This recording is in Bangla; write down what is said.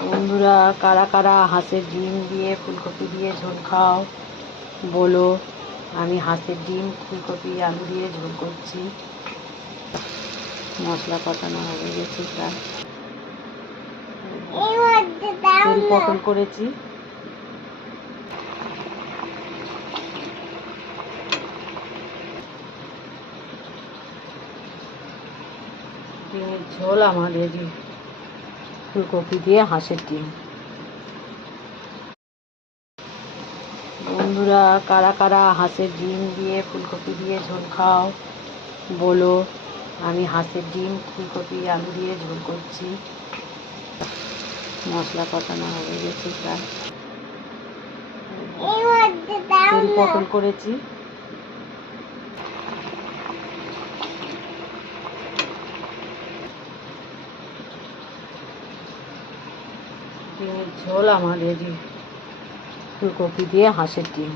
বন্ধুরা, কারা কারা হাঁসের ডিম দিয়ে ফুলকপি দিয়ে ঝোল খাও বলো। আমি হাঁসের ডিম ফুলকপি আলু দিয়ে ঝোল করছি। মশলা কষানো হয়ে গেছে, প্রায় তেল পটল করেছি। ডিমের ঝোল আমাদের ফুলকপি দিয়ে হাঁসের ডিম। বন্ধুরা, কারা কারা হাঁসের ডিম দিয়ে ফুলকপি দিয়ে ঝোল খাও বলো। আমি হাঁসের ডিম ফুলকপি আলু দিয়ে ঝোল করছি। মশলা কষানো হয়ে গেছে, প্রায় তেল পটল করেছি। ডিমের ঝোল আমাদের ফুলকপি দিয়ে হাঁসের ডিম।